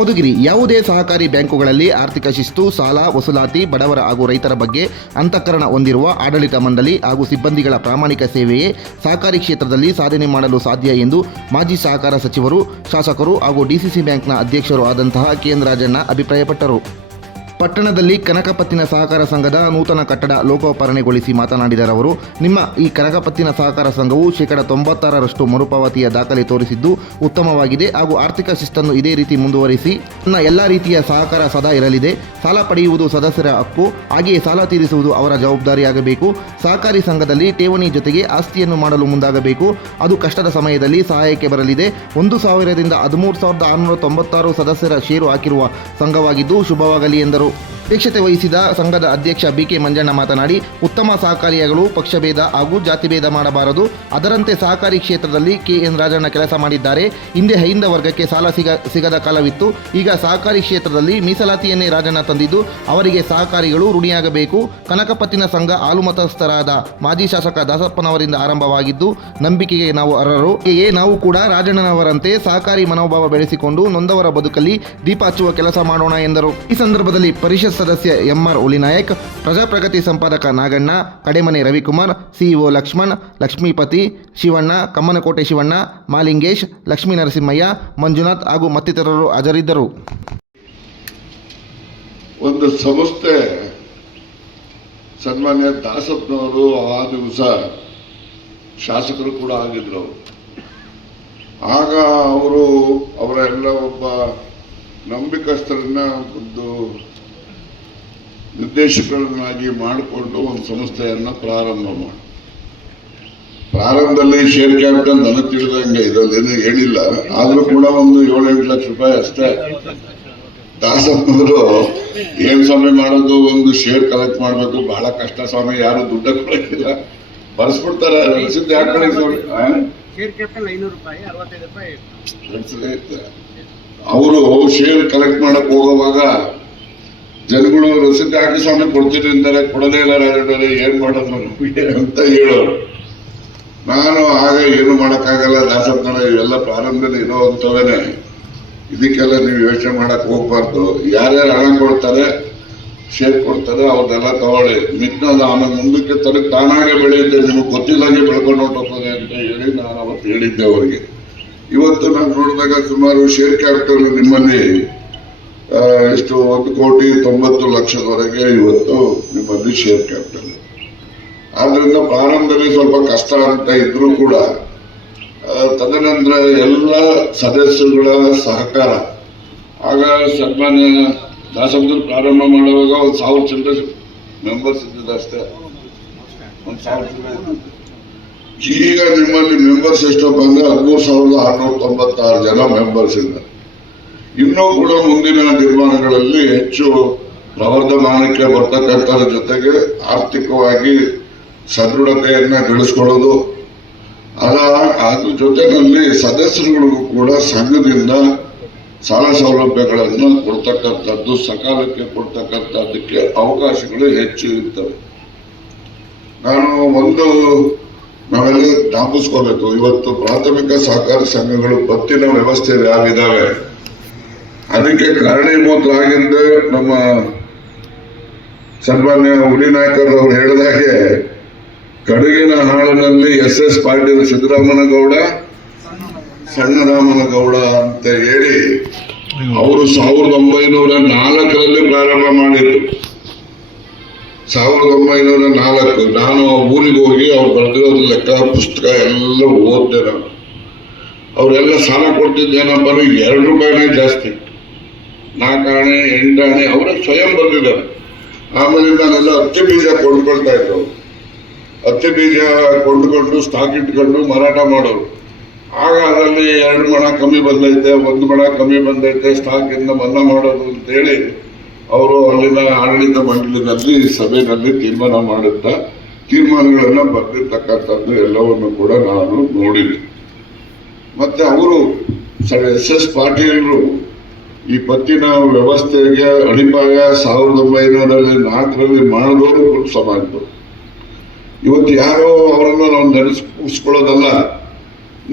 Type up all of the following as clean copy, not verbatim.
ಮಧುಗಿರಿ ಯಾವುದೇ ಸಹಕಾರಿ ಬ್ಯಾಂಕುಗಳಲ್ಲಿ ಆರ್ಥಿಕ ಶಿಸ್ತು, ಸಾಲ ವಸೂಲಾತಿ, ಬಡವರ ಹಾಗೂ ರೈತರ ಬಗ್ಗೆ ಅಂತಃಕರಣ ಹೊಂದಿರುವ ಆಡಳಿತ ಮಂಡಳಿ ಹಾಗೂ ಸಿಬ್ಬಂದಿಗಳ ಪ್ರಾಮಾಣಿಕ ಸೇವೆಯೇ ಸಹಕಾರಿ ಕ್ಷೇತ್ರದಲ್ಲಿ ಸಾಧನೆ ಮಾಡಲು ಸಾಧ್ಯ ಎಂದು ಮಾಜಿ ಸಹಕಾರ ಸಚಿವರು, ಶಾಸಕರು ಹಾಗೂ ಡಿಸಿಸಿ ಬ್ಯಾಂಕ್ನ ಅಧ್ಯಕ್ಷರು ಆದಂತಹ ಕೆ.ಎನ್. ರಾಜಣ್ಣ ಅಭಿಪ್ರಾಯಪಟ್ಟರು. ಪಟ್ಟಣದಲ್ಲಿ ಕನಕಪತ್ತಿನ ಸಹಕಾರ ಸಂಘದ ನೂತನ ಕಟ್ಟಡ ಲೋಕಾರ್ಪಣೆಗೊಳಿಸಿ ಮಾತನಾಡಿದ ಅವರು, ನಿಮ್ಮ ಈ ಕನಕಪತ್ತಿನ ಸಹಕಾರ ಸಂಘವು 96% ಮರುಪಾವತಿಯ ದಾಖಲೆ ತೋರಿಸಿದ್ದು ಉತ್ತಮವಾಗಿದೆ ಹಾಗೂ ಆರ್ಥಿಕ ಶಿಸ್ತನ್ನು ಇದೇ ರೀತಿ ಮುಂದುವರಿಸಿ ನನ್ನ ಎಲ್ಲ ರೀತಿಯ ಸಹಕಾರ ಸದಾ ಇರಲಿದೆ. ಸಾಲ ಪಡೆಯುವುದು ಸದಸ್ಯರ ಹಕ್ಕು, ಹಾಗೆಯೇ ಸಾಲ ತೀರಿಸುವುದು ಅವರ ಜವಾಬ್ದಾರಿಯಾಗಬೇಕು. ಸಹಕಾರಿ ಸಂಘದಲ್ಲಿ ಠೇವಣಿ ಜೊತೆಗೆ ಆಸ್ತಿಯನ್ನು ಮಾಡಲು ಮುಂದಾಗಬೇಕು. ಅದು ಕಷ್ಟದ ಸಮಯದಲ್ಲಿ ಸಹಾಯಕ್ಕೆ ಬರಲಿದೆ. 1,000ರಿಂದ 13,696 ಸದಸ್ಯರ ಷೇರು ಹಾಕಿರುವ ಸಂಘವಾಗಿದ್ದು ಶುಭವಾಗಲಿ ಎಂದರು. ಅಧ್ಯಕ್ಷತೆ ವಹಿಸಿದ ಸಂಘದ ಅಧ್ಯಕ್ಷ ಬಿ.ಕೆ. ಮಂಜಣ್ಣ ಮಾತನಾಡಿ, ಉತ್ತಮ ಸಹಕಾರಿಗಳು ಪಕ್ಷಭೇದ ಹಾಗೂ ಜಾತಿಭೇದ ಮಾಡಬಾರದು. ಅದರಂತೆ ಸಹಕಾರಿ ಕ್ಷೇತ್ರದಲ್ಲಿ ಕೆ.ಎನ್. ರಾಜಣ್ಣ ಕೆಲಸ ಮಾಡಿದ್ದಾರೆ. ಹಿಂದೆ ಹೈಂದ ವರ್ಗಕ್ಕೆ ಸಾಲ ಸಿಗದ ಕಾಲವಿತ್ತು. ಈಗ ಸಹಕಾರಿ ಕ್ಷೇತ್ರದಲ್ಲಿ ಮೀಸಲಾತಿಯನ್ನೇ ರಾಜಣ್ಣ ತಂದಿದ್ದು ಅವರಿಗೆ ಸಹಕಾರಿಗಳು ಋಣಿಯಾಗಬೇಕು. ಕನಕಪತ್ತಿನ ಸಂಘ ಹಾಲುಮತಸ್ಥರಾದ ಮಾಜಿ ಶಾಸಕ ದಾಸಪ್ಪನವರಿಂದ ಆರಂಭವಾಗಿದ್ದು ನಂಬಿಕೆಗೆ ನಾವು ಅರ್ಹರು. ಹೀಗೆ ನಾವು ಕೂಡ ರಾಜಣ್ಣನವರಂತೆ ಸಹಕಾರಿ ಮನೋಭಾವ ಬೆಳೆಸಿಕೊಂಡು ನೊಂದವರ ಬದುಕಲ್ಲಿ ದೀಪ ಹಚ್ಚುವ ಕೆಲಸ ಮಾಡೋಣ ಎಂದರು. ಈ ಸಂದರ್ಭದಲ್ಲಿ ಪರಿಷತ್ ಸದಸ್ಯ ಎಂ.ಆರ್. ಹುಲಿನಾಯಕ್, ಪ್ರಜಾಪ್ರಗತಿ ಸಂಪಾದಕ ನಾಗಣ್ಣ, ಕಡೆಮನೆ ರವಿಕುಮಾರ್, ಸಿಇಒ ಲಕ್ಷ್ಮಣ್, ಲಕ್ಷ್ಮೀಪತಿ, ಶಿವಣ್ಣ, ಕಮ್ಮನಕೋಟೆ ಶಿವಣ್ಣ, ಮಾಲಿಂಗೇಶ್, ಲಕ್ಷ್ಮೀ ನರಸಿಂಹಯ್ಯ, ಮಂಜುನಾಥ್ ಹಾಗೂ ಮತ್ತಿತರರು ಹಾಜರಿದ್ದರು. ಒಂದು ಸಂಸ್ಥೆ ಸನ್ಮಾನ್ಯ ದಾಸಪ್ಪನವರು ಆ ದಿವಸ ಶಾಸಕರು ಕೂಡ ಆಗಿದ್ರು. ಆಗ ಅವರೆಲ್ಲ ಒಬ್ಬ ನಂಬಿಕಸ್ಥರನ್ನ ಒಂದು ನಿರ್ದೇಶಕರನ್ನಾಗಿ ಮಾಡಿಕೊಂಡು ಒಂದು ಸಂಸ್ಥೆಯನ್ನು ಪ್ರಾರಂಭದಲ್ಲಿ ಶೇರ್ ಕ್ಯಾಪಿಟಲ್ ನನಗೆ ತಿಳಿದಂಗೆ ಇದರಲ್ಲಿ ಹೇಳಿಲ್ಲ, ಆದ್ರೂ ಕೂಡ ಒಂದು 7-8 ಲಕ್ಷ ರೂಪಾಯಿ ಅಷ್ಟೇ. ದಾಸಪ್ಪನವರು ಏನ್ ಸ್ವಾಮಿ ಮಾಡೋದು, ಒಂದು ಶೇರ್ ಕಲೆಕ್ಟ್ ಮಾಡ್ಬೇಕು, ಬಹಳ ಕಷ್ಟ ಸ್ವಾಮಿ, ಯಾರು ದುಡ್ಡ ಕೊಡಕ್ಕಿಲ್ಲ, ಬರ್ಸ್ಬಿಡ್ತಾರೆ. ರಸೀದಿ ಹಾಕೊಳ್ಳಿ ಸ್ವಾಮಿ. ಅವರು ಶೇರ್ ಕಲೆಕ್ಟ್ ಮಾಡಕ್ ಹೋಗುವಾಗ ಜನಗಳು ರಸೀದಿ ಹಾಕಿ ಸ್ವಾಮಿ ಕೊಡ್ತೀನಿ ಅಂತಾರೆ, ಕೊಡದೇ ಇಲ್ಲ ರಾಜಣ್ಣರೇ, ಏನ್ ಮಾಡೋದು ಅಂತ ಹೇಳೋರು. ನಾನು ಆಗ ಏನು ಮಾಡಕ್ಕಾಗಲ್ಲ ದಾಸಪ್ಪನ, ಇವೆಲ್ಲ ಪ್ರಾರಂಭದಲ್ಲಿ ಇರೋವಂಥವೇನೆ, ಇದಕ್ಕೆಲ್ಲ ನೀವು ಯೋಚನೆ ಮಾಡಕ್ ಹೋಗ್ಬಾರ್ದು. ಯಾರ್ಯಾರು ಹಣ ಕೊಡ್ತಾರೆ, ಶೇರ್ ಕೊಡ್ತಾರೆ, ಅವ್ರನ್ನೆಲ್ಲ ತಗೊಳ್ಳಿ, ಮಿಕ್ಕದ ಆಮೇಲೆ ಮುಂದಕ್ಕೆ ತನಕ ತಾನಾಗೆ ಬೆಳೆಯುತ್ತೆ, ನಿಮಗೆ ಗೊತ್ತಿಲ್ಲಂಗೆ ಬೆಳ್ಕೊಂಡು ಹೊಟ್ಟೋಗ್ತದೆ ಅಂತ ಹೇಳಿ ನಾನು ಅವತ್ತು ಹೇಳಿದ್ದೆ ಅವರಿಗೆ. ಇವತ್ತು ನಾನು ನೋಡಿದಾಗ ಸುಮಾರು ಶೇರ್ ಕ್ಯಾಪಿಟಲ್ ನಿಮ್ಮಲ್ಲಿ ಎಷ್ಟು 1,90,00,000 ಇವತ್ತು ನಿಮ್ಮಲ್ಲಿ ಶೇರ್ ಕ್ಯಾಪಿಟಲ್. ಆದ್ರಿಂದ ಪ್ರಾರಂಭದಲ್ಲಿ ಸ್ವಲ್ಪ ಕಷ್ಟ ಅಂತ ಇದ್ರೂ ಕೂಡ ತದನಂತರ ಎಲ್ಲ ಸದಸ್ಯರುಗಳ ಸಹಕಾರ. ಆಗ ಸನ್ಮಾನ್ಯ ದಾಸಪ್ಪನವರು ಪ್ರಾರಂಭ ಮಾಡುವಾಗ 1,000 ಚಿಲ್ಲರೆ ಮೆಂಬರ್ಸ್ ಇದ್ದಿದ್ದು ಅಷ್ಟೇ, 1,000 ಚಿಲ್ಲರೆ. ಈಗ ನಿಮ್ಮಲ್ಲಿ ಮೆಂಬರ್ಸ್ ಎಷ್ಟಪ್ಪ ಅಂದ್ರೆ 13,696 ಜನ ಮೆಂಬರ್ಸ್ ಇದ್ದಾರೆ. ಇನ್ನೂ ಕೂಡ ಮುಂದಿನ ನಿರ್ಮಾಣಗಳಲ್ಲಿ ಹೆಚ್ಚು ಪ್ರವರ್ಧಮಾನಕ್ಕೆ ಬರ್ತಕ್ಕಂಥದ್ರ ಜೊತೆಗೆ ಆರ್ಥಿಕವಾಗಿ ಸದೃಢತೆಯನ್ನ ಬೆಳೆಸ್ಕೊಳ್ಳೋದು, ಅದ್ರ ಜೊತೆಯಲ್ಲಿ ಸದಸ್ಯರುಗಳಿಗೂ ಕೂಡ ಸಂಘದಿಂದ ಸಾಲ ಸೌಲಭ್ಯಗಳನ್ನು ಕೊಡ್ತಕ್ಕಂಥದ್ದು, ಸಕಾಲಕ್ಕೆ ಕೊಡ್ತಕ್ಕಂಥದ್ದಕ್ಕೆ ಅವಕಾಶಗಳು ಹೆಚ್ಚು ಇರ್ತವೆ. ನಾವೆಲ್ಲ ಜ್ಞಾಪಿಸ್ಕೋಬೇಕು, ಇವತ್ತು ಪ್ರಾಥಮಿಕ ಸಹಕಾರ ಸಂಘಗಳು ಪತ್ತಿನ ವ್ಯವಸ್ಥೆ ಯಾವಿದಾವೆ ಅದಕ್ಕೆ ಕಾರಣೀಭೂತರಾಗಿದ್ದ ನಮ್ಮ ಸನ್ಮಾನ್ಯ ಹುಲಿನಾಯಕರವರು ಹೇಳಿದಾಗೆ, ಕಡುಗಿನ ಹಾಳಿನಲ್ಲಿ SS ಪಾಟೀಲ್ ಸಿದ್ದರಾಮನಗೌಡ, ಸಣ್ಣರಾಮನಗೌಡ ಅಂತ ಹೇಳಿ ಅವರು 1904ರಲ್ಲಿ ಪ್ರಾರಂಭ ಮಾಡಿದ್ರು. 1904 ನಾನು ಊರಿಗೆ ಹೋಗಿ ಅವ್ರು ಬರೆದಿರೋದು ಲೆಕ್ಕ ಪುಸ್ತಕ ಎಲ್ಲ ಓದ್ದೆ. ನಾನು ಅವರೆಲ್ಲ ಸಾಲ ಕೊಡ್ತಿದ್ದೇನಪ್ಪ ಅಂದ್ರೆ 2 ರೂಪಾಯಿನೇ ಜಾಸ್ತಿ, 4 ಆಣೆ 8 ಆಣೆ ಅವರೇ ಸ್ವಯಂ ಬಂದಿದ್ದಾರೆ. ಆಮೇಲೆ ನಾನೆಲ್ಲ ಹತ್ತಿ ಬೀಜ ಕೊಂಡ್ಕೊಳ್ತಾ ಇದ್ರು, ಹತ್ತಿ ಬೀಜ ಕೊಂಡ್ಕೊಂಡು ಸ್ಟಾಕ್ ಇಟ್ಕೊಂಡು ಮಾರಾಟ ಮಾಡೋರು. ಆಗ ಅದರಲ್ಲಿ 2 ಮಣ ಕಮ್ಮಿ ಬಂದೈತೆ, 1 ಮಣ ಕಮ್ಮಿ ಬಂದೈತೆ, ಸ್ಟಾಕ್ ಇಂದ ಮನ್ನಾ ಮಾಡೋದು ಅಂತೇಳಿ ಅವರು ಅಲ್ಲಿನ ಆಡಳಿತ ಮಂಡಳಿನಲ್ಲಿ ಸಭೆಯಲ್ಲಿ ತೀರ್ಮಾನ ಮಾಡುತ್ತಾ ತೀರ್ಮಾನಗಳನ್ನ ಬರೆದಿರ್ತಕ್ಕಂಥದ್ದು ಎಲ್ಲವನ್ನು ಕೂಡ ನಾನು ನೋಡಿದೆ. ಮತ್ತೆ ಅವರು SS ಪಾಟೀಲರು ಈ ಪತ್ತಿನ ವ್ಯವಸ್ಥೆಗೆ ಅಡಿಪಾಯ 1904ರಲ್ಲಿ ಮಾಡಿದವರು ಸಮಾಜರು. ಇವತ್ತು ಯಾರೋ ಅವರನ್ನು ನಾವು ನೆನೆಸ್ಕೊಳ್ಳೋದಲ್ಲ.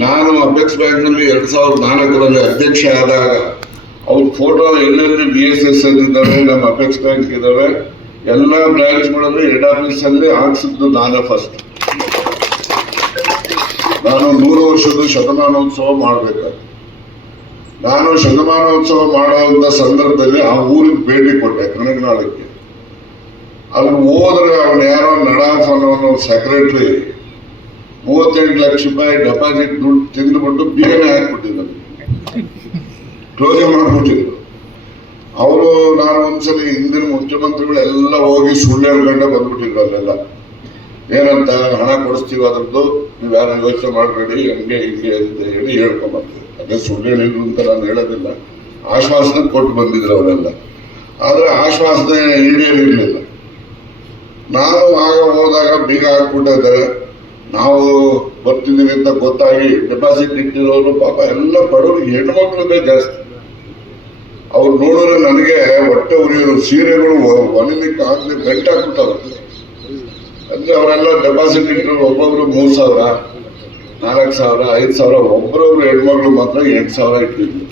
ನಾನು ಅಪೆಕ್ಸ್ ಬ್ಯಾಂಕ್ನಲ್ಲಿ 2004ರಲ್ಲಿ ಅಧ್ಯಕ್ಷ ಆದಾಗ ಅವ್ರ ಫೋಟೋ ಎಲ್ಲೆಲ್ಲಿ BSS ಇದ್ದಾವೆ, ನಮ್ಮ ಅಪೆಕ್ಸ್ ಬ್ಯಾಂಕ್ ಇದಾವೆ, ಎಲ್ಲ ಬ್ರಾಂಚ್ಗಳಲ್ಲಿ ಹೆಡ್ ಆಫೀಸ್ ಅಲ್ಲಿ ಹಾಕ್ಸಿದ್ದು ನಾನೇ ಫಸ್ಟ್. ನಾನು 100 ವರ್ಷದ ಶತಮಾನೋತ್ಸವ ಮಾಡ್ಬೇಕಾದ್ರೆ ನಾನು ಶತಮಾನೋತ್ಸವ ಮಾಡುವಂತ ಸಂದರ್ಭದಲ್ಲಿ ಆ ಊರಿಗೆ ಭೇಟಿ ಕೊಟ್ಟೆ, ಕನಗನಾಳಕ್ಕೆ. ಅಲ್ಲಿ ಹೋದ್ರೆ ಅವನು ಯಾರೋ ನಡಾಫ್ ಅನ್ನೋ ಸೆಕ್ರೆಟರಿ 38 ಲಕ್ಷ ರೂಪಾಯಿ ಡೆಪಾಸಿಟ್ ದುಡ್ಡು ತಿಂದುಬಿಟ್ಟು ಬೀಗನೆ ಹಾಕ್ಬಿಟ್ಟಿದ್ದಾರೆ, ಕ್ಲೋಸ್ ಮಾಡ್ಬಿಟ್ಟಿದ್ರು. ಅವರು ನಾನು ಒಂದ್ಸಲಿ ಹಿಂದಿನ ಮುಖ್ಯಮಂತ್ರಿಗಳೆಲ್ಲ ಹೋಗಿ ಸುಳ್ಳು ಹೇಳ್ಕೊಂಡೆ ಬಂದ್ಬಿಟ್ಟಿದ್ರು ಅಲ್ಲೆಲ್ಲ. ಏನಂತ ಹಣ ಕೊಡಿಸ್ತೀವಿ ಅದ್ರದ್ದು, ನೀವು ಯಾರು ಯೋಚನೆ ಮಾಡಬೇಡಿ, ಹಂಗೆ ಹಿಂಗೆ ಅಂತ ಹೇಳಿ ಹೇಳ್ಕೊಂಬರ್ತೀವಿ. ಅದೇ ಸುಳ್ಳು ಹೇಳಿದ್ರು ಅಂತ ನಾನು ಹೇಳೋದಿಲ್ಲ, ಆಶ್ವಾಸನೆ ಕೊಟ್ಟು ಬಂದಿದ್ರು ಅವರೆಲ್ಲ. ಆದ್ರೆ ಆಶ್ವಾಸನೆ ಈಡೇರಿರ್ಲಿಲ್ಲ. ನಾನು ಆಗ ಹೋದಾಗ ಬೀಗ ಹಾಕ್ಬಿಟ್ಟಿದ್ದಾರೆ. ನಾವು ಬರ್ತಿದ್ದೀವಿ ಅಂತ ಗೊತ್ತಾಗಿ ಡೆಪಾಸಿಟ್ ಇಟ್ಟಿರೋರು ಪಾಪ ಎಲ್ಲ ಬಡವರು, ಹೆಣ್ಮಕ್ಳದೇ ಜಾಸ್ತಿ. ಅವ್ರು ನೋಡಿದ್ರೆ ನನಗೆ ಹೊಟ್ಟೆ ಉರಿಯೋದು. ಸೀರೆಗಳು ಹೊಲಿಲಿಕ್ಕೆ ಆಗಲಿ ಗಂಟೆ ಹಾಕ್ಬಿಟ್ಟವ್ರು. ಅಂದ್ರೆ ಅವರೆಲ್ಲ ಡೆಪಾಸಿಟ್ ಇಟ್ಟರು. ಒಬ್ಬೊಬ್ರು 3,000, 4,000, 5,000, ಒಬ್ಬರೊಬ್ರು ಹೆಣ್ಮಕ್ಳು ಮಾತ್ರ 8,000 ಇಟ್ಟಿದ್ರು.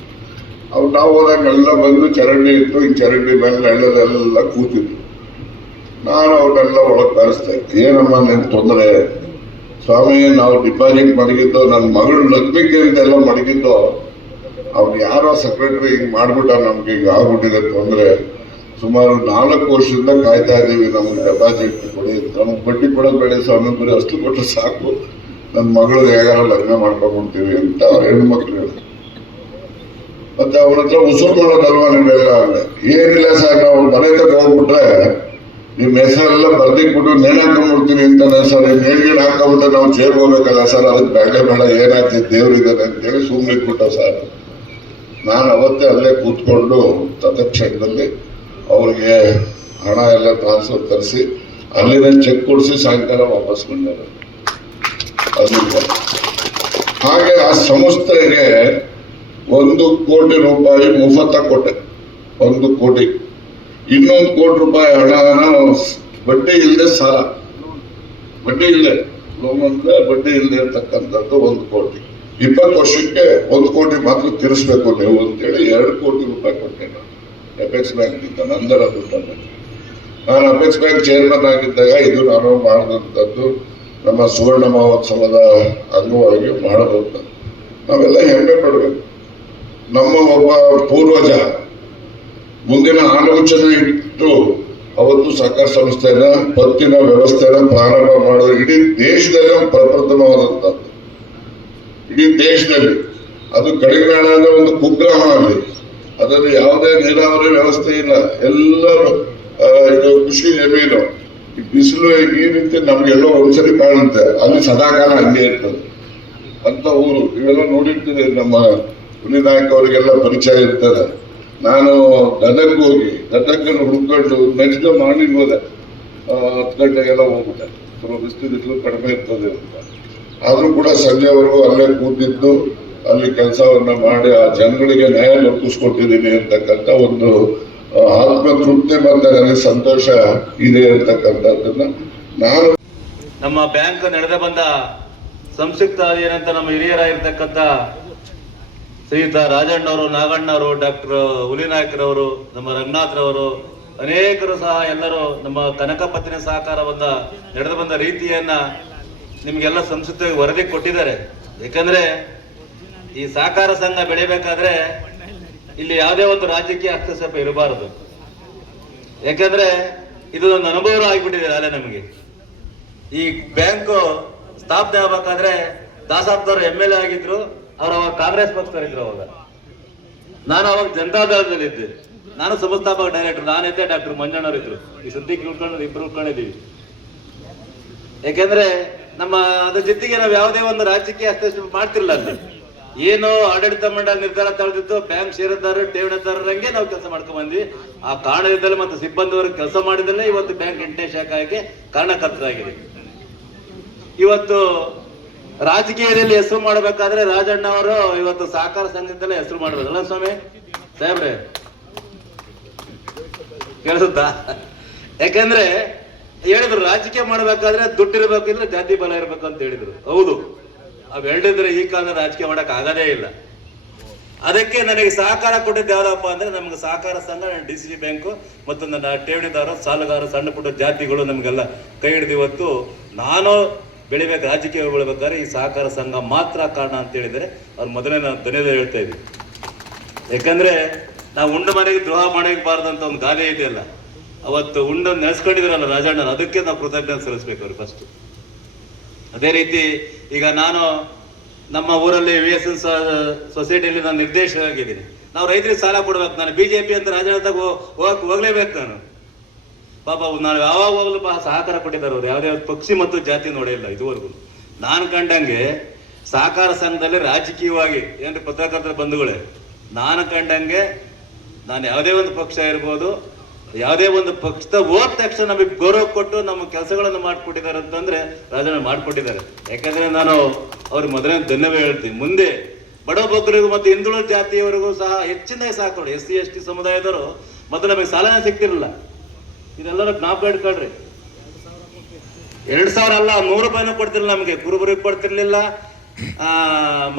ಅವ್ರು ನಾವು ಹೋದಾಗ ಎಲ್ಲ ಬಂದು ಚರಂಡಿ ಇತ್ತು, ಈ ಚರಂಡಿ ಮೇಲೆ ಎಳ್ಳದೆಲ್ಲ ಕೂತಿದ್ರು. ನಾನು ಅವ್ರನ್ನೆಲ್ಲ ಒಳಗೆ ಕರೆಸ್ದೆ. ಏನಮ್ಮ ನಿನ್ ತೊಂದರೆ? ಸ್ವಾಮಿ, ನಾವು ಡಿಪಾಸಿಟ್ ಮಡಗಿದ್ದು, ನನ್ನ ಮಗಳು ಲಕ್ಷ್ಮಿಗೆ ಅಂತೆಲ್ಲ ಮಡಗಿದ್ದು, ಅವ್ರು ಯಾರೋ ಸೆಕ್ರೆಟರಿ ಹಿಂಗೆ ಮಾಡ್ಬಿಟ್ಟ, ನಮ್ಗೆ ಈಗ ಆಗ್ಬಿಟ್ಟಿದೆ ತೊಂದರೆ. ಸುಮಾರು 4 ವರ್ಷದಿಂದ ಕಾಯ್ತಾ ಇದ್ದೀವಿ, ನಮ್ಗೆ ಡೆಪಾಸಿಟ್ ಕೊಡಿ. ನಮ್ಗೆ ಬಡ್ಡಿ ಕೊಡೋದು ಬೇಡ ಸ್ವಾಮಿ, ಬರೀ ಅಷ್ಟು ಕೊಟ್ಟರೆ ಸಾಕು, ನನ್ನ ಮಗಳು ಹೇಗಾರ ಲಗ್ನ ಮಾಡ್ಕೊಂಡ್ಬಿಡ್ತೀವಿ ಅಂತ ಅವ್ರ ಹೆಣ್ಮಕ್ಳು ಹೇಳಿದ್ರು. ಮತ್ತೆ ಅವ್ರ ಹತ್ರ ಉಸುರು ಮಾಡೋದಲ್ವಾ ನೀವೆಲ್ಲ? ಏನಿಲ್ಲ ಸರ್, ನಾವು ಮನೆ ತಗ ಹೋಗ್ಬಿಟ್ರೆ ನಿಮ್ಮ ಹೆಸರೆಲ್ಲ ಬರ್ದಿಕ್ಬಿಟ್ಟು ನೇಣು ಹಾಕೊಂಡ್ಬಿಡ್ತೀನಿ ಅಂತಾನೆ ಸರ್. ನೇಣಿಗೆ ಹಾಕೊಂಡ್ಬಿಟ್ರೆ ನಾವು ಜೈಲ್ಗೆ ಹೋಗ್ಬೇಕಲ್ಲ ಸರ್, ಅದಕ್ಕೆ ಬೇಡ ಏನಾಗ್ತದೆ, ದೇವ್ರಿದ್ದಾನೆ ಅಂತೇಳಿ ಸುಮ್ಮನೆ ಇಟ್ಬಿಟ್ಟ ಸರ್. ನಾನು ಅವತ್ತೇ ಅಲ್ಲೇ ಕೂತ್ಕೊಂಡು ತತ್ಕ್ಷಣದಲ್ಲಿ ಅವ್ರಿಗೆ ಹಣ ಎಲ್ಲ ಟ್ರಾನ್ಸ್ಫರ್ ತರಿಸಿ ಅಲ್ಲಿನ ಚೆಕ್ ಕೊಡಿಸಿ ಸಾಯಂಕಾಲ ವಾಪಸ್ ಬಂದರು. ಅಲ್ಲಿಂದ ಹಾಗೆ ಆ ಸಂಸ್ಥೆಗೆ 1 ಕೋಟಿ ರೂಪಾಯಿ ಮುಫತ್ತ ಕೊಟ್ಟೆ. 1 ಕೋಟಿ, 200 ಕೋಟಿ ರೂಪಾಯಿ ಹಣನ ಬಡ್ಡಿ ಇಲ್ಲದೆ ಸಾಲ, ಬಡ್ಡಿ ಇಲ್ಲದೆ ಲೋನ್ ಅಂದ್ರೆ ಬಡ್ಡಿ ಇಲ್ಲದೆ ಇರ್ತಕ್ಕಂಥದ್ದು 1 ಕೋಟಿ. 20 ವರ್ಷಕ್ಕೆ 1 ಕೋಟಿ ಮಾತ್ರ ತೀರಿಸ್ಬೇಕು ನೀವು ಅಂತೇಳಿ 2 ಕೋಟಿ ರೂಪಾಯಿ ಕೊಟ್ಟೆ ನಾನು ಅಪೆಕ್ಸ್ ಬ್ಯಾಂಕ್ ಇಂದ, ನಂದರ ದುಡ್ಡನ್ನು. ನಾನು ಅಪೆಕ್ಸ್ ಬ್ಯಾಂಕ್ ಚೇರ್ಮನ್ ಆಗಿದ್ದಾಗ ಇದು ನಾನು ಮಾಡಿದಂಥದ್ದು ನಮ್ಮ ಸುವರ್ಣ ಮಹೋತ್ಸವದ ಅಂಗವಾಗಿ ಮಾಡಬಹುದು. ನಾವೆಲ್ಲ ಹೆಮ್ಮೆ ಪಡಬೇಕು. ನಮ್ಮ ಒಬ್ಬ ಪೂರ್ವಜ ಮುಂದಿನ ಆಲೋಚನೆ ಇಟ್ಟು ಅವತ್ತು ಸಹಕಾರ ಸಂಸ್ಥೆನ ಪತ್ತಿನ ವ್ಯವಸ್ಥೆನ ಪ್ರಾರಂಭ ಮಾಡೋದು ಇಡೀ ದೇಶದಲ್ಲೇ ಪ್ರಪ್ರಥಮವಾದಂಥದ್ದು. ಇಡೀ ದೇಶದಲ್ಲಿ ಅದು ಕಡಿಮೆ ಒಂದು ಕುಗ್ರಾಮ ಆಗಲಿ, ಅದರಲ್ಲಿ ಯಾವುದೇ ನೀರಾವರಿ ವ್ಯವಸ್ಥೆ ಇಲ್ಲ, ಎಲ್ಲರೂ ಇದು ಕೃಷಿ ಜಮೀನು. ಈ ಬಿಸಿಲು ಈ ರೀತಿ ನಮ್ಗೆಲ್ಲೋ ಒಂದ್ಸರಿ ಕಾಣುತ್ತೆ, ಅಲ್ಲಿ ಸದಾಕಾಲ ಹಂಗೆ ಇರ್ತದೆ ಅಂತ ಊರು. ಇವೆಲ್ಲ ನೋಡಿರ್ತೀರಿ, ನಮ್ಮ ಹುಲಿನಾಯಕ್ ಅವರಿಗೆಲ್ಲ ಪರಿಚಯ ಇರ್ತದೆ. ನಾನು ಗದಗ್ ಹೋಗಿ ಗದಗನ್ನು ಹುಡ್ಕೊಂಡು ನೆಕ್ಸ್ಟ್ ಮಾರ್ನಿಂಗ್ ಹೋದೆ, 10 ಗಂಟೆಗೆಲ್ಲ ಹೋಗ್ಬಿಟ್ಟೆ. ಸ್ವಲ್ಪ ಬಿಸಿಲು ಕಡಿಮೆ ಇರ್ತದೆ ಅಂತ. ಆದ್ರೂ ಕೂಡ ಸಂಜೆವರೆಗೂ ಅಲ್ಲೇ ಕೂತಿದ್ದು ಅಲ್ಲಿ ಕೆಲಸವನ್ನ ಮಾಡಿ ಆ ಜನಗಳಿಗೆ ನ್ಯಾಯ ದೊರಕಿಸ್ಕೊಟ್ಟಿದ್ದೀನಿ ಅಂತಕ್ಕಂಥ ಒಂದು ಆತ್ಮತೃಪ್ತಿ ಮತ್ತೆ ನನಗೆ ಸಂತೋಷ ಇದೆ ಅಂತಕ್ಕಂಥದ್ದನ್ನ ನಾನು. ನಮ್ಮ ಬ್ಯಾಂಕ್ ನಡೆದ ಬಂದ ಸಂಕ್ಷಿಪ್ತ ಏನಂತ ನಮ್ಮ ಹಿರಿಯರಾಗಿರ್ತಕ್ಕಂಥ ಶ್ರೀಯುತ ರಾಜಣ್ಣವರು, ನಾಗಣ್ಣವರು, ಡಾಕ್ಟರ್ ಹುಲಿನಾಯಕರವರು, ನಮ್ಮ ರಂಗನಾಥ್ರವರು, ಅನೇಕರು ಸಹ ಎಲ್ಲರೂ ನಮ್ಮ ಕನಕ ಪತ್ತಿನ ಸಹಕಾರವನ್ನ ನಡೆದು ಬಂದ ರೀತಿಯನ್ನ ನಿಮ್ಗೆಲ್ಲ ಸಂಕ್ಷಿಪ್ತವಾಗಿ ವರದಿ ಕೊಟ್ಟಿದ್ದಾರೆ. ಯಾಕಂದ್ರೆ ಈ ಸಹಕಾರ ಸಂಘ ಬೆಳಿಬೇಕಾದ್ರೆ ಇಲ್ಲಿ ಯಾವುದೇ ಒಂದು ರಾಜಕೀಯ ಹಸ್ತಕ್ಷೇಪ ಇರಬಾರದು. ಯಾಕಂದ್ರೆ ಇದು ಒಂದು ಅನುಭವ ಆಗಿಬಿಟ್ಟಿದೆ ಅಲ್ಲೇ ನಮಗೆ. ಈ ಬ್ಯಾಂಕ್ ಸ್ಥಾಪನೆ ಆಗ್ಬೇಕಾದ್ರೆ ದಾಸಾಪ್ತವ್ರು MLA ಆಗಿದ್ರು, ಅವ್ರು ಅವಾಗ ಕಾಂಗ್ರೆಸ್ ಪಕ್ಷದವರಿದ್ರು. ಅವಾಗ ನಾನು ಅವಾಗ ಜನತಾದಳದಲ್ಲಿದ್ದೆ. ನಾನು ಸಂಸ್ಥಾಪಕ ಡೈರೆಕ್ಟರ್ ನಾನಿದ್ದೆ, ಡಾಕ್ಟರ್ ಮಂಜಣ್ಣವ್ರು ಇದ್ರು. ಈ ಸದ್ಯಕ್ಕೆ ಇಬ್ರು ಉಳ್ಕೊಂಡಿದ್ದೀವಿ. ಯಾಕೆಂದ್ರೆ ನಮ್ಮ ಅದ್ರ ಜೊತೆಗೆ ನಾವು ಯಾವುದೇ ಒಂದು ರಾಜಕೀಯ ಹಸ್ತಕ್ಷೇಪ ಮಾಡ್ತಿರ್ಲಿಲ್ಲ. ಅಲ್ಲಿ ಏನು ಆಡಳಿತ ಮಂಡಳಿ ನಿರ್ಧಾರ ತಳೆದಿತ್ತು, ಬ್ಯಾಂಕ್ ಷೇರುದಾರರು ಠೇವಣಿದಾರರಂಗೆ ನಾವು ಕೆಲಸ ಮಾಡ್ಕೊಂಡ್ ಬಂದ್ವಿ. ಆ ಕಾರಣದಿಂದಲೇ ಮತ್ತು ಸಿಬ್ಬಂದಿಯವರು ಕೆಲಸ ಮಾಡಿದಲ್ಲೇ ಇವತ್ತು ಬ್ಯಾಂಕ್ 8ನೇ ಶಾಖೆಗೆ ಕಾರಣಕರ್ತರಾಗಿದೆ. ಇವತ್ತು ರಾಜಕೀಯದಲ್ಲಿ ಹೆಸರು ಮಾಡಬೇಕಾದ್ರೆ ರಾಜಣ್ಣ ಅವರು ಇವತ್ತು ಸಹಕಾರ ಸಂಘದಿಂದಲೇ ಹೆಸರು ಮಾಡಬೇಕಲ್ಲ ಸ್ವಾಮಿ ಸಾಹೇಬ್ರೆ, ಕೇಳಿಸುತ್ತಾ? ಯಾಕಂದ್ರೆ ಹೇಳಿದ್ರು ರಾಜಕೀಯ ಮಾಡ್ಬೇಕಾದ್ರೆ ದುಡ್ಡಿರ್ಬೇಕಿದ್ರೆ ಜಾತಿ ಬಲ ಇರ್ಬೇಕು ಅಂತ ಹೇಳಿದ್ರು. ಹೌದು, ಅವೆರಡಿದ್ರೆ ಈ ಕಾಲದ ರಾಜಕೀಯ ಮಾಡಕ್ ಆಗದೇ ಇಲ್ಲ. ಅದಕ್ಕೆ ನನಗೆ ಸಹಕಾರ ಕೊಟ್ಟಿದ್ದು ಯಾವ್ದಪ್ಪ ಅಂದ್ರೆ ನಮ್ಗೆ ಸಹಕಾರ ಸಂಘ, DCC ಬ್ಯಾಂಕು ಮತ್ತು ನನ್ನ ಠೇವಣಿದಾರ, ಸಾಲಗಾರ, ಸಣ್ಣ ಪುಟ್ಟ ಜಾತಿಗಳು ನಮಗೆಲ್ಲ ಕೈ ಹಿಡಿದು ಇವತ್ತು ನಾನು ಬೆಳಿಬೇಕು, ರಾಜಕೀಯ ಬೆಳಿಬೇಕಾದ್ರೆ ಈ ಸಹಕಾರ ಸಂಘ ಮಾತ್ರ ಕಾರಣ ಅಂತ ಹೇಳಿದರೆ ಅವ್ರ ಮೊದಲೇ ನಾನು ಧನ್ಯವಾದ ಹೇಳ್ತಾ ಇದ್ವಿ. ಯಾಕಂದ್ರೆ ನಾವು ಉಂಡು ಮನೆಗೆ ದ್ರೋಹ ಮಾಡಬಾರ್ದಂತ ಒಂದು ಗಾದೆ ಇದೆಯಲ್ಲ, ಅವತ್ತು ಉಂಡು ನೆನೆಸ್ಕೊಂಡಿದ್ರಲ್ಲ ರಾಜಣ್ಣನ, ಅದಕ್ಕೆ ನಾವು ಕೃತಜ್ಞತೆ ಸಲ್ಲಿಸ್ಬೇಕು ಅವ್ರಿಗೆ ಫಸ್ಟ್. ಅದೇ ರೀತಿ ಈಗ ನಾನು ನಮ್ಮ ಊರಲ್ಲಿ VSN ಸೊಸೈಟಿಯಲ್ಲಿ ನಾನು ನಿರ್ದೇಶಕರಾಗಿದ್ದೀನಿ. ನಾವು ರೈತರಿಗೆ ಸಾಲ ಕೊಡ್ಬೇಕು, ನಾನು BJP ಅಂತ ರಾಜಣ್ಣದಾಗ ಹೋಗ್ಲೇಬೇಕು ನಾನು. ಪಾಪ ನಾವು ಯಾವಾಗಲೂ ಸಹಕಾರ ಕೊಟ್ಟಿದ್ದಾರೆ ಅವ್ರು, ಯಾವುದೇ ಪಕ್ಷಿ ಮತ್ತು ಜಾತಿ ನೋಡಿಲ್ಲ ಇದುವರೆಗೂ. ನಾನು ಕಂಡಂಗೆ ಸಹಕಾರ ಸಂಘದಲ್ಲಿ ರಾಜಕೀಯವಾಗಿ ಏನ್ರಿ ಪತ್ರಕರ್ತರ ಬಂಧುಗಳೇ, ನಾನು ಕಂಡಂಗೆ ನಾನು ಯಾವುದೇ ಒಂದು ಪಕ್ಷ ಇರ್ಬೋದು, ಯಾವುದೇ ಒಂದು ಪಕ್ಷದ ಹೋದ ತಕ್ಷಣ ನಮಗೆ ಗೌರವ ಕೊಟ್ಟು ನಮ್ಮ ಕೆಲಸಗಳನ್ನು ಮಾಡಿಕೊಟ್ಟಿದ್ದಾರೆ ಅಂತಂದ್ರೆ ರಾಜಣ್ಣ ಮಾಡಿಕೊಟ್ಟಿದ್ದಾರೆ. ಯಾಕಂದ್ರೆ ನಾನು ಅವ್ರಿಗೆ ಮೊದಲನೇ ಧನ್ಯವಾದ ಹೇಳ್ತೀನಿ. ಮುಂದೆ ಬಡ ಬಗ್ಗರಿಗೂ ಮತ್ತು ಹಿಂದುಳಿದ ಜಾತಿಯವರಿಗೂ ಸಹ ಹೆಚ್ಚಿನ ಸಾಲ ಕೊಡಿ. SC ST ಸಮುದಾಯದವರು ಮೊದಲು ನಮಗೆ ಸಾಲನೇ ಸಿಗ್ತಿರಲಿಲ್ಲ. ಇದೆಲ್ಲರೂ ಜ್ಞಾಪಕ ಇಟ್ಕೊಳ್ರಿ. 2,000 ಅಲ್ಲ, 100 ರೂಪಾಯಿನೂ ಕೊಡ್ತಿರ್ಲಿಲ್ಲ ನಮಗೆ. ಕುರುಬರಿಗೆ ಕೊಡ್ತಿರ್ಲಿಲ್ಲ,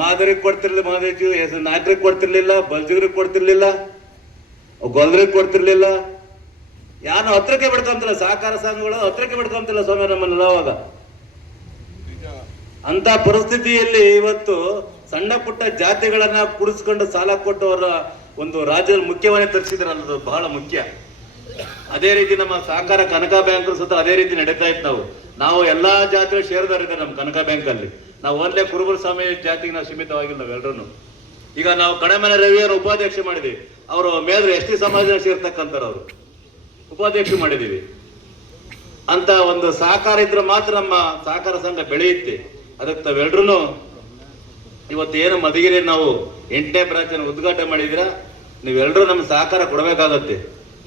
ಮಾದರಿಗೆ ಕೊಡ್ತಿರ್ಲಿಲ್ಲ, ನಾಯಕರಿಗೆ ಕೊಡ್ತಿರ್ಲಿಲ್ಲ, ಬಲ್ಜಿಗರಿಗೆ ಕೊಡ್ತಿರ್ಲಿಲ್ಲ, ಗೊಲ್ರಿಗೆ ಕೊಡ್ತಿರ್ಲಿಲ್ಲ. ಯಾರು ಹತ್ರಕ್ಕೆ ಬಿಡ್ಕೊಂತಿಲ್ಲ, ಸಹಕಾರ ಸಂಘಗಳು ಹತ್ರಕ್ಕೆ ಬಿಡ್ಕೊಂತಿಲ್ಲ ಸ್ವಾಮಿ ನಮ್ಮನ್ನ. ಅವಾಗ ಅಂತ ಪರಿಸ್ಥಿತಿಯಲ್ಲಿ ಇವತ್ತು ಸಣ್ಣ ಪುಟ್ಟ ಜಾತಿಗಳನ್ನ ಕುಡಿಸ್ಕೊಂಡು ಸಾಲ ಕೊಟ್ಟು ಅವರ ಒಂದು ರಾಜ್ಯದ ಮುಖ್ಯವಾಣಿ ತರಿಸಿದ್ರೆ ಅನ್ನೋದು ಬಹಳ ಮುಖ್ಯ. ಅದೇ ರೀತಿ ನಮ್ಮ ಸಹಕಾರ ಕನಕ ಬ್ಯಾಂಕ್ ಸುತ್ತ ಅದೇ ರೀತಿ ನಡೀತಾ ಇತ್ತು. ನಾವು ಎಲ್ಲಾ ಜಾತಿಗಳ ಷೇರುದಾರ ಇದ್ದಾರೆ ನಮ್ಮ ಕನಕ ಬ್ಯಾಂಕ್ ಅಲ್ಲಿ. ನಾವು ಒಂದೇ ಕುರುಬರ ಸ್ವಾಮಿ ಜಾತಿಗೆ ನಾವು ಸೀಮಿತವಾಗಿಲ್ಲ ನಾವೆಲ್ಲರೂ. ಈಗ ನಾವು ಕಡೆಮನೆ ರವಿಯವರು ಉಪಾಧ್ಯಕ್ಷ ಮಾಡಿದೀವಿ, ಅವರು ಮೇದ್ರೆ ST ಸಮಾಜ ಸೇರ್ತಕ್ಕಂಥವ್ರು, ಅವರು ಉಪಾಧ್ಯಕ್ಷ ಮಾಡಿದೀವಿ. ಅಂತ ಒಂದು ಸಹಕಾರ ಇದ್ರೆ ಮಾತ್ರ ನಮ್ಮ ಸಹಕಾರ ಸಂಘ ಬೆಳೆಯುತ್ತೆ. ಅದಕ್ಕೆ ತಾವೆಲ್ಲರೂ ಇವತ್ತು ಏನು ಮಧುಗಿರಿ ನಾವು 8ನೇ ಬ್ರಾಂಚ್ ಅನ್ನು ಉದ್ಘಾಟನೆ ಮಾಡಿದಿರ, ನೀವೆಲ್ಲರೂ ನಮ್ಮ ಸಹಕಾರ ಕೊಡಬೇಕಾಗತ್ತೆ.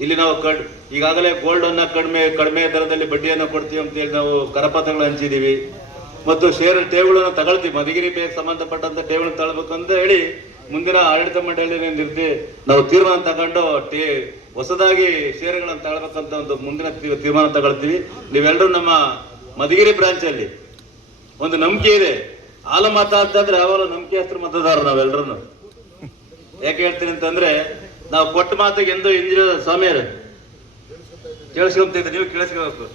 ಇಲ್ಲಿ ನಾವು ಈಗಾಗಲೇ ಗೋಲ್ಡ್ ಅನ್ನ ಕಡಿಮೆ ದರದಲ್ಲಿ ಬಡ್ಡಿಯನ್ನು ಕೊಡ್ತೀವಿ ಅಂತ ಹೇಳಿ ನಾವು ಕರಪತ್ರಗಳು ಹಂಚಿದೀವಿ. ಮತ್ತು ಠೇವುಗಳನ್ನು ತಗೊಳ್ತೀವಿ, ಮಧುಗಿರಿ ಬೇಗ ಸಂಬಂಧಪಟ್ಟಂತ ಠೇವಣಿ ತಗೊಳ್ಬೇಕಂತ ಹೇಳಿ ಮುಂದಿನ ಆಡಳಿತ ಮಂಡಳಿ ನಾವು ತೀರ್ಮಾನ ತಗೊಂಡು ಹೊಸದಾಗಿ ಷೇರುಗಳನ್ನು ತಗೊಳ್ಬೇಕಂತ ಒಂದು ಮುಂದಿನ ತೀರ್ಮಾನ ತಗೊಳ್ತೀವಿ. ನೀವೆಲ್ಲರೂ ನಮ್ಮ ಮಧುಗಿರಿ ಬ್ರಾಂಚ್ ಅಲ್ಲಿ ಒಂದು ನಂಬಿಕೆ ಇದೆ. ಹಾಲು ಮತ ಅಂತಂದ್ರೆ ಯಾವಾಗಲೂ ನಂಬಿಕೆಸ್ತ್ರ ಮತದಾರರು ನಾವೆಲ್ಲರೂ. ಯಾಕೆ ಹೇಳ್ತೀನಿ ಅಂತಂದ್ರೆ ನಾವು ಕೊಟ್ಟ ಮಾತಿಗೆ ಎಂದು ಇಂದಿನ ಸ್ವಾಮಿಯರು ಕೇಳಿಸ್ಕೊಂತಿದ್ರೆ ನೀವು ಕೇಳಿಸ್ಕೋಬೇಕು.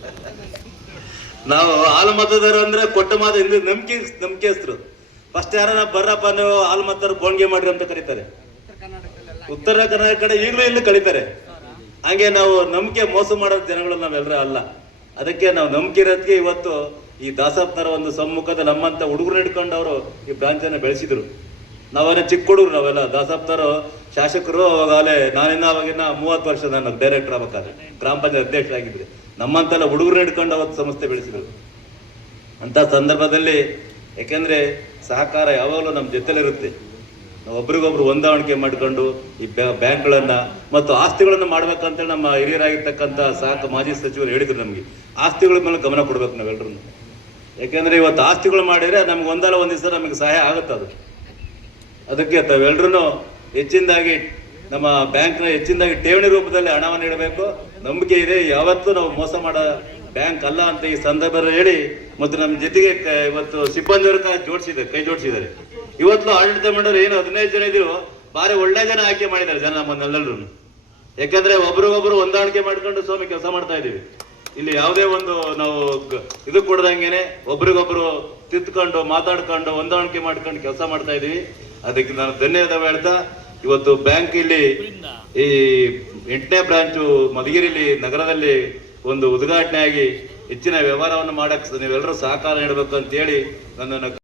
ನಾವು ಹಾಲು ಮತದಾರರು ಅಂದ್ರೆ ಕೊಟ್ಟ ಮಾತು ಎಂದು ನಂಬಿಕೆಸ್ತರು. ಫಸ್ಟ್ ಯಾರನ್ನ ಬರ್ರಪ್ಪ ನೀವು ಹಾಲು ಮತದಾರ ಬೋಣಿಗೆ ಮಾಡ್ರಿ ಅಂತ ಕರೀತಾರೆ. ಉತ್ತರ ಕರ್ನಾಟಕ ಕಡೆ ಈಗಲೂ ಇಲ್ಲಿ ಕರೀತಾರೆ. ಹಾಗೆ ನಾವು ನಂಬಿಕೆ ಮೋಸ ಮಾಡೋ ಜನಗಳು ನಾವೆಲ್ಲರೂ ಅಲ್ಲ. ಅದಕ್ಕೆ ನಾವು ನಂಬಿಕೆ ಇರೋದಕ್ಕೆ ಇವತ್ತು ಈ ದಾಸಪ್ಪನವರ ಒಂದು ಸಮ್ಮುಖದ ನಮ್ಮಂತ ಹುಡುಗರು ಹಿಡ್ಕೊಂಡು ಅವರು ಈ ಬ್ರಾಂಚ್ ಅನ್ನ ಬೆಳೆಸಿದ್ರು. ನಾವೇನ ಚಿಕ್ಕ ಹುಡುಗರು, ನಾವೆಲ್ಲ ದಾಸಪ್ಪನವರು ಶಾಸಕರು. ಅವಾಗಿನ 30 ವರ್ಷ ನಾನು ಡೈರೆಕ್ಟರ್ ಆಗ್ಬೇಕಾದ್ರೆ ಗ್ರಾಮ ಪಂಚಾಯತ್ ಅಧ್ಯಕ್ಷರಾಗಿದ್ದೆ. ನಮ್ಮಂತೆಲ್ಲ ಹುಡುಗರು ಹಿಡ್ಕೊಂಡು ಅವತ್ತು ಸಂಸ್ಥೆ ಬೆಳೆಸಿದ್ರು. ಅಂತ ಸಂದರ್ಭದಲ್ಲಿ ಯಾಕೆಂದ್ರೆ ಸಹಕಾರ ಯಾವಾಗಲೂ ನಮ್ಮ ಜೊತೆಲಿರುತ್ತೆ. ನಾವು ಒಬ್ರಿಗೊಬ್ರು ಹೊಂದಾಣಿಕೆ ಮಾಡಿಕೊಂಡು ಈ ಬ್ಯಾಂಕ್ಗಳನ್ನ ಮತ್ತು ಆಸ್ತಿಗಳನ್ನ ಮಾಡ್ಬೇಕಂತೇಳಿ ನಮ್ಮ ಹಿರಿಯರಾಗಿರ್ತಕ್ಕಂಥ ಮಾಜಿ ಸಚಿವರು ಹೇಳಿದ್ರು. ನಮಗೆ ಆಸ್ತಿಗಳ ಮೇಲೆ ಗಮನ ಕೊಡ್ಬೇಕು ನಾವೆಲ್ಲರೂ. ಯಾಕೆಂದ್ರೆ ಇವತ್ತು ಆಸ್ತಿಗಳು ಮಾಡಿದ್ರೆ ನಮ್ಗೆ ಒಂದಲ್ಲ ಒಂದು ದಿವಸ ನಮಗೆ ಸಹಾಯ ಆಗುತ್ತೆ ಅದು. ಅದಕ್ಕೆ ತಾವೆಲ್ಲರೂ ಹೆಚ್ಚಿನದಾಗಿ ನಮ್ಮ ಬ್ಯಾಂಕ್ನ ಹೆಚ್ಚಿನದಾಗಿ ಠೇವಣಿ ರೂಪದಲ್ಲಿ ಹಣವನ್ನು ಇಡಬೇಕು. ನಂಬಿಕೆ ಇದೆ, ಯಾವತ್ತೂ ನಾವು ಮೋಸ ಮಾಡೋ ಬ್ಯಾಂಕ್ ಅಲ್ಲ ಅಂತ ಈ ಸಂದರ್ಭದಲ್ಲಿ ಹೇಳಿ, ಮತ್ತು ನಮ್ಮ ಜೊತೆಗೆ ಇವತ್ತು ಸಿಬ್ಬಂದಿಯವರು ಕೈ ಜೋಡಿಸಿದ್ದಾರೆ. ಇವತ್ತು ಆಡಳಿತ ಮಂಡಳಿ ಏನು 15 ಜನ ಇದ್ರು, ಬಾರಿ ಒಳ್ಳೆ ಜನ ಆಯ್ಕೆ ಮಾಡಿದ್ದಾರೆ ಜನ ನಮ್ಮನ್ನೆಲ್ಲರೂ. ಯಾಕಂದ್ರೆ ಒಬ್ರಿಗೊಬ್ರು ಹೊಂದಾಣಿಕೆ ಮಾಡ್ಕೊಂಡು ಸ್ವಾಮಿ ಕೆಲಸ ಮಾಡ್ತಾ ಇದೀವಿ. ಇಲ್ಲಿ ಯಾವುದೇ ಒಂದು ನಾವು ಇದು ಕೊಡ್ದಂಗೆನೆ ಒಬ್ರಿಗೊಬ್ರು ತಿತ್ಕೊಂಡು ಮಾತಾಡ್ಕೊಂಡು ಹೊಂದಾಣಿಕೆ ಮಾಡ್ಕೊಂಡು ಕೆಲಸ ಮಾಡ್ತಾ ಇದೀವಿ. ಅದಕ್ಕೆ ನಾನು ಧನ್ಯವಾದ ಹೇಳ್ತಾ, ಇವತ್ತು ಬ್ಯಾಂಕ್ ಇಲ್ಲಿ ಈ 8ನೇ ಬ್ರಾಂಚು ಮಧುಗಿರಿಲಿ ನಗರದಲ್ಲಿ ಒಂದು ಉದ್ಘಾಟನೆ ಆಗಿ ಹೆಚ್ಚಿನ ವ್ಯವಹಾರವನ್ನು ಮಾಡಕ್ ನೀವೆಲ್ಲರೂ ಸಹಕಾರ ನೀಡಬೇಕು ಅಂತ ಹೇಳಿ ನನ್ನನ್ನು